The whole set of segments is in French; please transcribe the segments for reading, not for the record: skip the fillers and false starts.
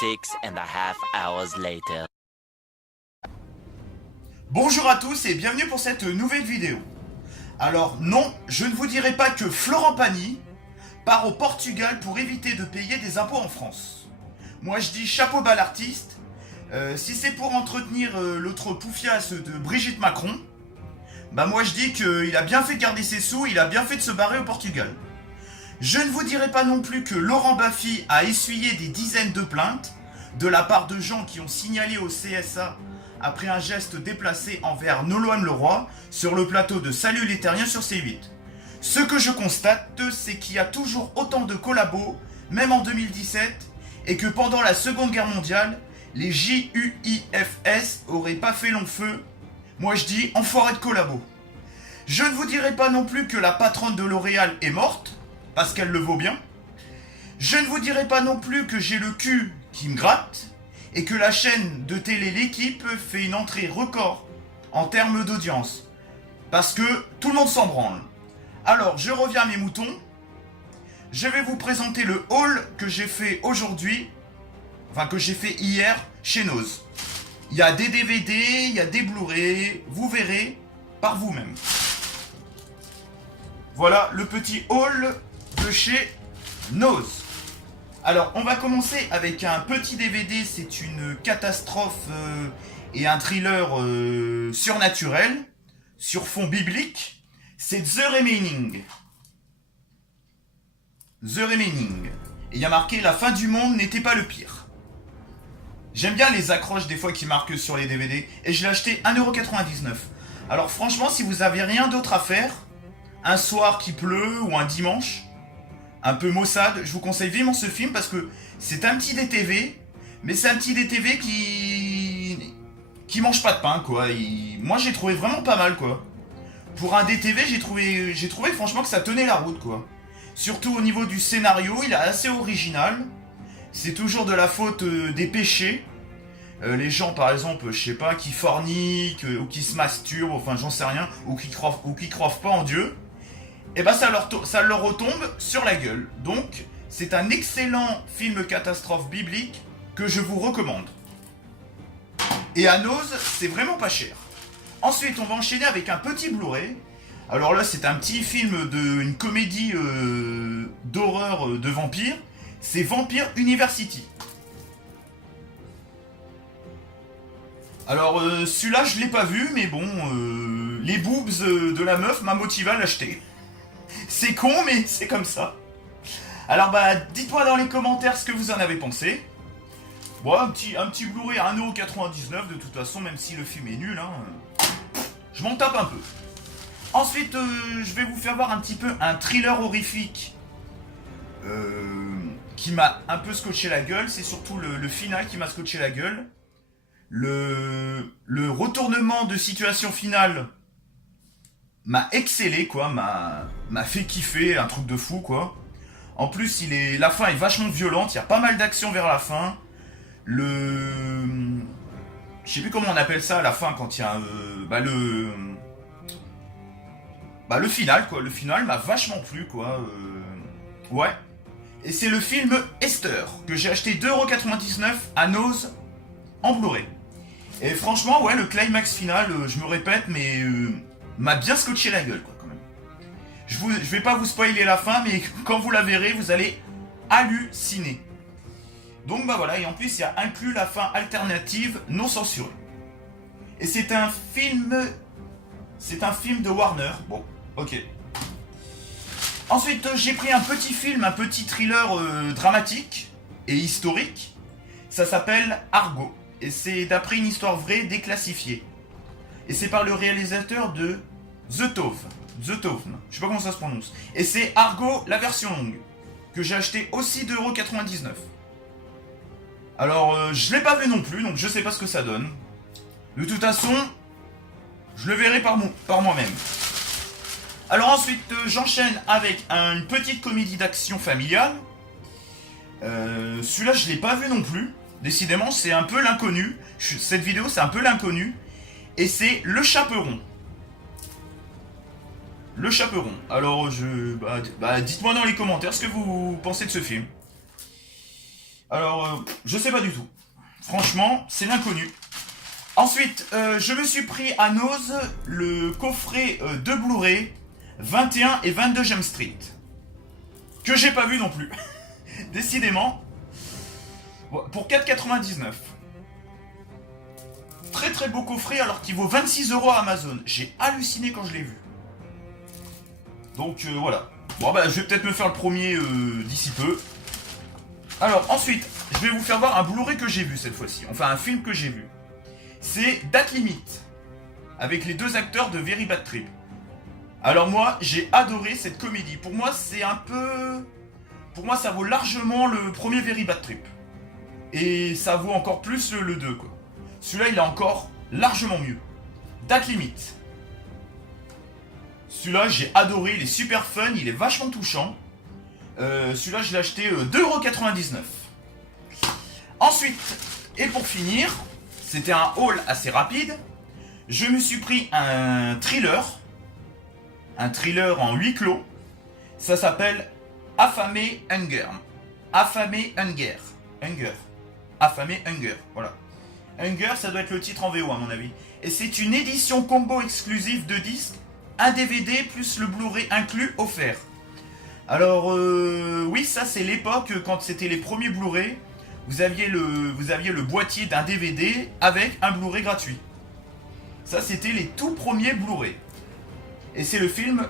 6.5 hours later. Bonjour à tous et bienvenue pour cette nouvelle vidéo. Alors non, je ne vous dirai pas que Florent Pagny part au Portugal pour éviter de payer des impôts en France. Moi je dis chapeau bas l'artiste. Si c'est pour entretenir l'autre poufiasse de Brigitte Macron, bah moi je dis qu'il a bien fait de garder ses sous, il a bien fait de se barrer au Portugal. Je ne vous dirai pas non plus que Laurent Baffy a essuyé des dizaines de plaintes de la part de gens qui ont signalé au CSA après un geste déplacé envers Nolwenn Leroy sur le plateau de Salut les Terriens sur C8. Ce que je constate, c'est qu'il y a toujours autant de collabos, même en 2017, et que pendant la Seconde Guerre mondiale, les JUIFS auraient pas fait long feu. Moi je dis enfoiré de collabos. Je ne vous dirai pas non plus que la patronne de L'Oréal est morte, parce qu'elle le vaut bien. Je ne vous dirai pas non plus que j'ai le cul qui me gratte, et que la chaîne de télé L'équipe fait une entrée record en termes d'audience. Parce que tout le monde s'en branle. Alors, je reviens à mes moutons. Je vais vous présenter le haul que j'ai fait aujourd'hui, enfin que j'ai fait hier chez Noz. Il y a des DVD, il y a des Blu-ray, vous verrez par vous-même. Voilà le petit haul de chez Noz. Alors, on va commencer avec un petit DVD, c'est une catastrophe et un thriller surnaturel, sur fond biblique. C'est The Remaining. The Remaining. Et il y a marqué « La fin du monde n'était pas le pire ». J'aime bien les accroches des fois qui marquent sur les DVD, et je l'ai acheté 1,99€. Alors franchement, si vous avez rien d'autre à faire, un soir qui pleut ou un dimanche, un peu maussade, je vous conseille vivement ce film parce que c'est un petit DTV, mais c'est un petit DTV qui mange pas de pain quoi. Moi j'ai trouvé vraiment pas mal quoi. Pour un DTV j'ai trouvé franchement que ça tenait la route quoi. Surtout au niveau du scénario, il est assez original. C'est toujours de la faute des péchés. Les gens par exemple, je sais pas, qui forniquent ou qui se masturbent, enfin j'en sais rien, ou qui croient pas en Dieu. Et bah ça leur retombe sur la gueule. Donc, c'est un excellent film catastrophe biblique que je vous recommande. Et à Noz, c'est vraiment pas cher. Ensuite, on va enchaîner avec un petit Blu-ray. Alors là, c'est un petit film une comédie d'horreur de vampires. C'est Vampire University. Alors, celui-là, je l'ai pas vu, mais bon, les boobs de la meuf m'a motivé à l'acheter. C'est con, mais c'est comme ça. Alors bah, dites-moi dans les commentaires ce que vous en avez pensé. Bon, un petit Blu-ray à 1,99€ de toute façon, même si le film est nul, hein. Je m'en tape un peu. Ensuite, je vais vous faire voir un petit peu un thriller horrifique qui m'a un peu scotché la gueule. C'est surtout le final qui m'a scotché la gueule. Le retournement de situation finale m'a excellé quoi, m'a fait kiffer, un truc de fou quoi. En plus, la fin est vachement violente, il y a pas mal d'action vers la fin. Je sais plus comment on appelle ça à la fin quand il y a le final quoi. Le final m'a vachement plu quoi. Ouais. Et c'est le film Esther que j'ai acheté 2,99€ à Noz en Blu-ray. Et franchement, ouais, le climax final, je me répète, mais m'a bien scotché la gueule, quoi, quand même. Je vais pas vous spoiler la fin, mais quand vous la verrez, vous allez halluciner. Donc, bah voilà, et en plus, il y a inclus la fin alternative non censurée. Et c'est un film de Warner. Bon, ok. Ensuite, j'ai pris un petit film, un petit thriller dramatique et historique. Ça s'appelle Argo. Et c'est d'après une histoire vraie déclassifiée. Et c'est par le réalisateur de The Town. Je sais pas comment ça se prononce. Et c'est Argo, la version longue. Que j'ai acheté aussi 2,99€. Alors, je l'ai pas vu non plus, donc je sais pas ce que ça donne. De toute façon, je le verrai par moi-même. Alors ensuite, j'enchaîne avec une petite comédie d'action familiale. Celui-là, je l'ai pas vu non plus. Décidément, c'est un peu l'inconnu. Cette vidéo, c'est un peu l'inconnu. Et c'est Le Chaperon. Le Chaperon. Alors, dites-moi dans les commentaires ce que vous pensez de ce film. Alors, je sais pas du tout. Franchement, c'est l'inconnu. Ensuite, je me suis pris à Nose le coffret de Blu-ray 21 et 22 Jump Street. Que j'ai pas vu non plus. Décidément. Pour 4,99. Très très beau coffret alors qu'il vaut 26 € à Amazon. J'ai halluciné quand je l'ai vu. Donc voilà. Bon bah je vais peut-être me faire le premier d'ici peu. Alors ensuite, je vais vous faire voir un Blu-ray que j'ai vu cette fois-ci. Enfin un film que j'ai vu. C'est Date Limite. Avec les deux acteurs de Very Bad Trip. Alors moi, j'ai adoré cette comédie. Pour moi, c'est un peu... Pour moi, ça vaut largement le premier Very Bad Trip. Et ça vaut encore plus le 2, quoi. Celui-là, il est encore largement mieux. Date Limite. Celui-là, j'ai adoré. Il est super fun. Il est vachement touchant. Celui-là, je l'ai acheté 2,99 €. Ensuite, et pour finir, c'était un haul assez rapide. Je me suis pris un thriller. Un thriller en huis clos. Ça s'appelle Affamé Hunger. Affamé Hunger. Hunger. Affamé Hunger. Voilà. Hunger, ça doit être le titre en VO à mon avis. Et c'est une édition combo exclusive de disques, un DVD plus le Blu-ray inclus offert. Alors oui, ça c'est l'époque quand c'était les premiers Blu-ray. Vous aviez le boîtier d'un DVD avec un Blu-ray gratuit. Ça c'était les tout premiers Blu-ray. Et c'est le film,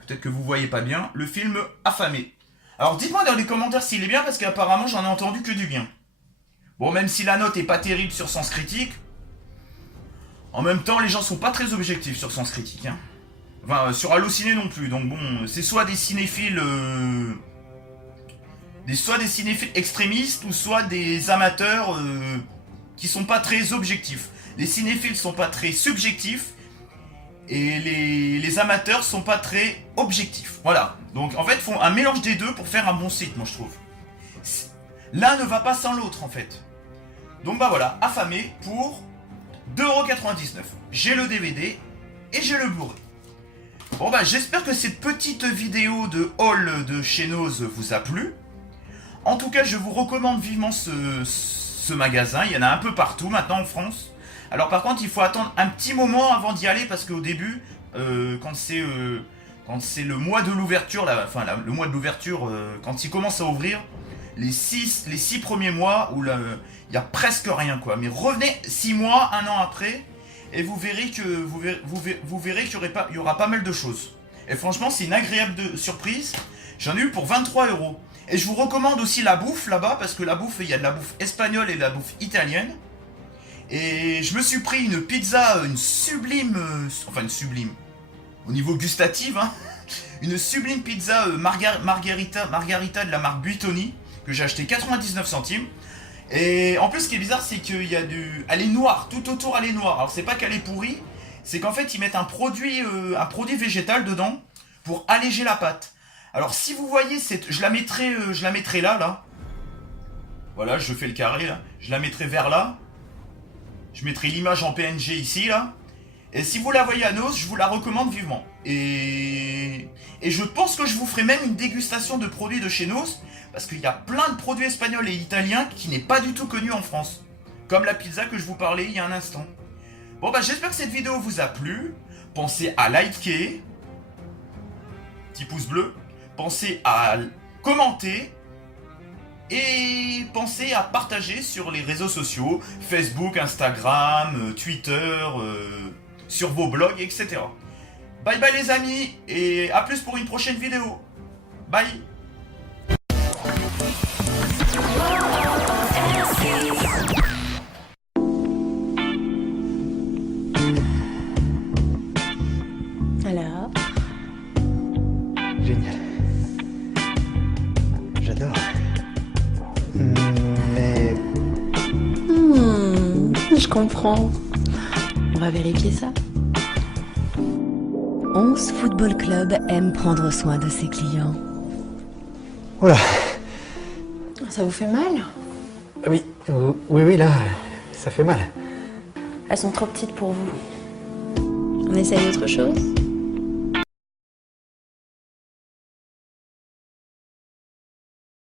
peut-être que vous voyez pas bien, le film Affamé. Alors dites-moi dans les commentaires s'il est bien parce qu'apparemment j'en ai entendu que du bien. Bon, même si la note est pas terrible sur Sens Critique, en même temps les gens sont pas très objectifs sur Sens Critique. Hein. Enfin, sur Allociné non plus. Donc bon, c'est soit des cinéphiles... soit des cinéphiles extrémistes ou soit des amateurs qui sont pas très objectifs. Les cinéphiles sont pas très subjectifs et les amateurs sont pas très objectifs. Voilà. Donc en fait, ils font un mélange des deux pour faire un bon site, moi je trouve. L'un ne va pas sans l'autre en fait. Donc bah voilà, Affamé pour 2,99 €. J'ai le DVD et j'ai le Blu-ray. Bon bah j'espère que cette petite vidéo de haul de chez Nose vous a plu. En tout cas, je vous recommande vivement ce magasin. Il y en a un peu partout maintenant en France. Alors par contre, il faut attendre un petit moment avant d'y aller parce qu'au début, quand c'est le mois de l'ouverture, le mois de l'ouverture, quand il commence à ouvrir, les 6 premiers mois où il y a presque rien quoi. Mais revenez 6 mois, 1 an après, et vous verrez que vous verrez qu'il y aura pas mal de choses. Et franchement, c'est une agréable surprise. J'en ai eu pour 23 €. Et je vous recommande aussi la bouffe là-bas, parce que la bouffe, il y a de la bouffe espagnole et de la bouffe italienne. Et je me suis pris une pizza, une sublime, au niveau gustatif, hein, une sublime pizza margarita de la marque Buitoni, que j'ai acheté 99 centimes. Et en plus, ce qui est bizarre, c'est qu'il y a elle est noire, tout autour elle est noire. Alors c'est pas qu'elle est pourrie, c'est qu'en fait ils mettent un produit végétal dedans pour alléger la pâte. Alors si vous voyez, je la mettrai là. Voilà, je fais le carré là. Je la mettrai vers là. Je mettrai l'image en PNG ici là. Et si vous la voyez à Nose, je vous la recommande vivement. Et je pense que je vous ferai même une dégustation de produits de chez Nose, parce qu'il y a plein de produits espagnols et italiens qui n'est pas du tout connu en France. Comme la pizza que je vous parlais il y a un instant. Bon bah j'espère que cette vidéo vous a plu. Pensez à liker. Petit pouce bleu. Pensez à commenter. Et pensez à partager sur les réseaux sociaux. Facebook, Instagram, Twitter, sur vos blogs, etc. Bye bye les amis. Et à plus pour une prochaine vidéo. Bye. Alors, Génial. J'adore. Mais je comprends. On va vérifier ça. 11 Football Club aime prendre soin de ses clients. voilà. Ça vous fait mal? Oui, là, ça fait mal. Elles sont trop petites pour vous. On essaye autre chose?